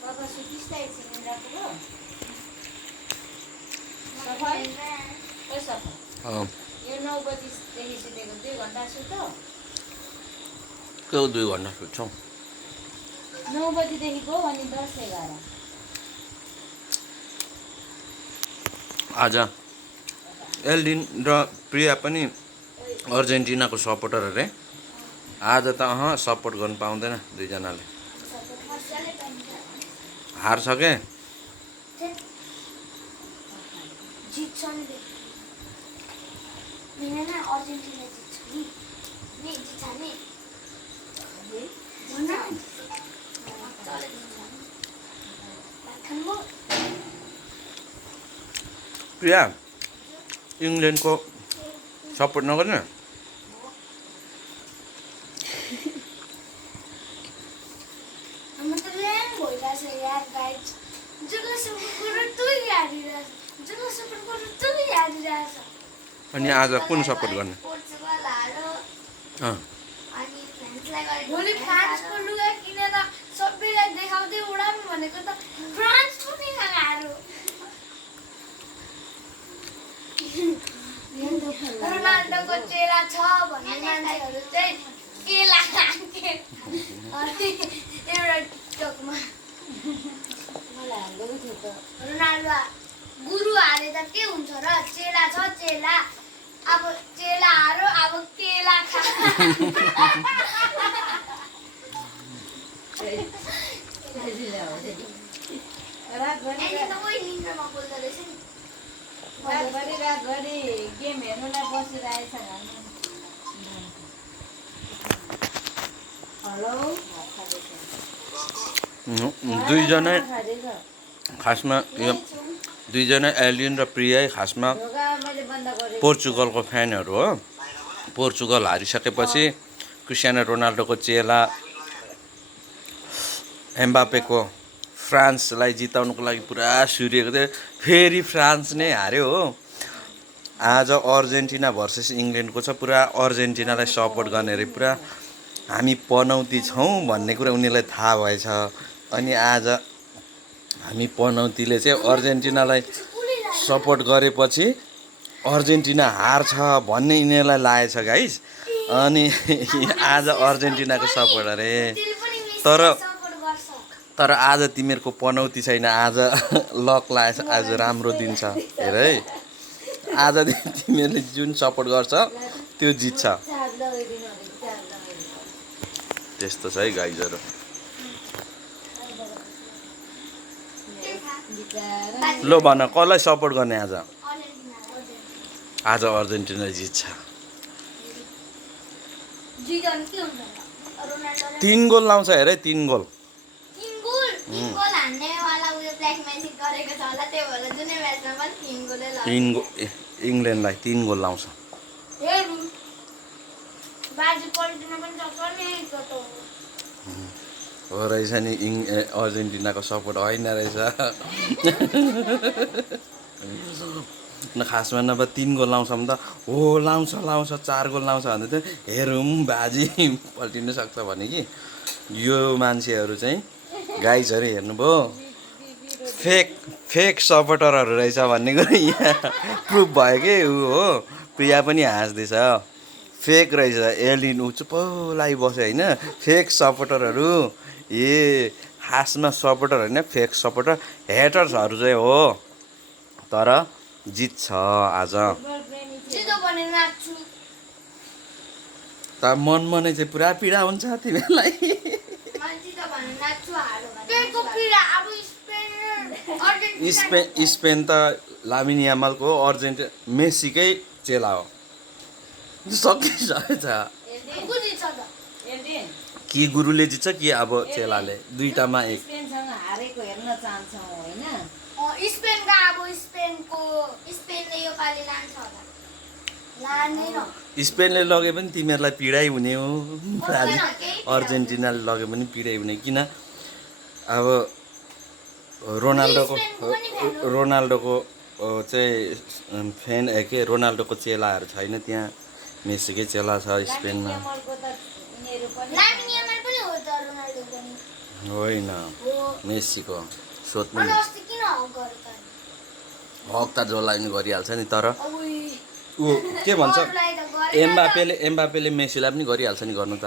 Papa sutistai sini rakulo. Safai? Kau safai? यो 9 बजीदेखि सुतेको 2 घन्टा सुत 2 घन्टा सुत्छौँ 9 बजीदेखिको अनि 10 11 आज एल्डिन र प्रिया पनि अर्जेन्टिनाको सपोर्टर अरे आज त सपोर्ट गर्न पाउँदैन दुईजनाले हार्छ के अर्जेन्टिना जित्छ नि जित्छ नि प्रिया इङ्ल्यान्डको सपोर्ट नगर्ने अनि आज कुन सपोर्ट गर्ने भोलि फ्रान्सको लुगा किनेर सबैलाई देखाउँदै उडाउनु भनेको त फ्रान्स पनि खानाहरू रोनाल्डोको चेला छ भन्ने मान्छेहरू चाहिँ केला खान्थे अनि एउटा टिकटकमा मलाई हाल्दै थियो त रोनाल्डो गुरु हाले त के हुन्छ र चेला छ चेला अब चेलाहरू अब केला खान्छ घरि गेम हेर्नुलाई बसिरहेछ हेलो दुईजना खासमा यो दुईजना एलियन र प्रिया खासमा पोर्चुगलको फ्यानहरू हो पोर्चुगल हारिसकेपछि क्रिस्टियानो रोनाल्डोको चेला एम्बापेको फ्रान्सलाई जिताउनुको लागि पुरा सुरिएको थियो फेरि फ्रान्स नै हार्यो हो आज अर्जेन्टिना भर्सेस इङ्ल्यान्डको छ पुरा अर्जेन्टिनालाई सपोर्ट गर्ने अरे पुरा हामी पनौती छौँ भन्ने कुरा उनीहरूलाई थाहा भएछ अनि आज हामी पनौतीले चाहिँ अर्जेन्टिनालाई सपोर्ट गरेपछि अर्जेन्टिना हार्छ भन्ने यिनीहरूलाई लागेछ गाइस अनि आज अर्जेन्टिनाको सपोर्ट अरे तर आज तिमीहरूको पनौती छैन आज लक लागेछ आज राम्रो दिन छ हेर है आज तिमीहरूले जुन सपोर्ट गर्छ त्यो जित्छ त्यस्तो छ है गाइजहरू लो भन कसलाई सपोर्ट गर्ने आज आज अर्जेन्टिना जित्छ 3 गोल लाउँछ हेर 3 गोल इङ्ल्यान्डलाई 3 गोल लाउँछ हो रहेछ नि अर्जेन्टिनाको सपोर्ट होइन रहेछ न खासमा नभए 3 गोल लाउँछ भने त हो लाउँछ 4 गोल लाउँछ भने त हेरौँ बाजी पल्टिनु सक्छ भने कि यो मान्छेहरू चाहिँ गाइजहरू हेर्नुभयो फेक सपोर्टरहरू रहेछ भन्ने कुरा यहाँ प्रुफ भयो कि ऊ हो प्रिया पनि हाँस्दैछ फेक रहेछ एलिन ऊ चुप्प लागिबस्यो होइन फेक सपोर्टरहरू खासमा सपोर्टर होइन फेक सपोर्टर हेटर्सहरू चाहिँ हो तर जित्छ आज त मनमा नै चाहिँ पुरा पीडा हुन्छ तिमीलाई स्पेन त लामिन यामालको मेसीकै चेला हो सकिसकेछ कि गुरुले जित्छ कि अब चेलाले दुईटामा एक हारेको हेर्न चाहन्छौँ होइन स्पेनका अब स्पेनले यो पालि लान्छ होला लाँदैन स्पेनले लगे पनि तिमीहरूलाई पीडै हुने हो अर्जेन्टिनाले लगे पनि पीडै हुने किन अब रोनाल्डोको चाहिँ फ्यान के रोनाल्डोको चेलाहरू छैन त्यहाँ मेसीकै चेला छ स्पेनमा होइन हो मेसीको सोध्नु अनि नि। अस्ति किन हक गर्यो त हक त जसलाई पनि गरिहाल्छ नि तर अबुई ऊ के भन्छ अरूलाई त गरेन त। एम्बापेले मेसीलाई पनि गरिहाल्छ नि गर्नु त